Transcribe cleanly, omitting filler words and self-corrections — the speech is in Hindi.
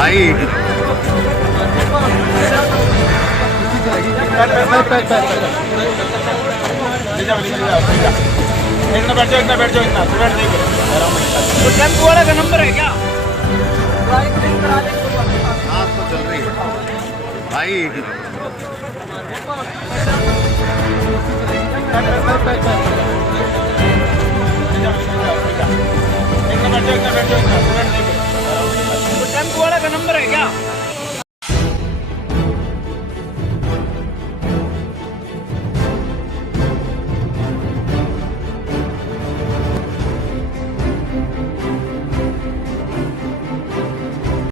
भाई इतना बैठ जाओ, इतना बैठ जाओ, इतना बैठ जाइए। तो टेम्पो वाला का नंबर है क्या? आपको चल रही है भाई टेम्पो वाला का नंबर है क्या? 1 मिनट। वो टेम्पो वाला का नंबर है क्या? 1 मिनट। 1 मिनट बैठ जाओ, 1 मिनट बैठ जाओ, 1 मिनट। वो टेम्पो वाला का नंबर है क्या?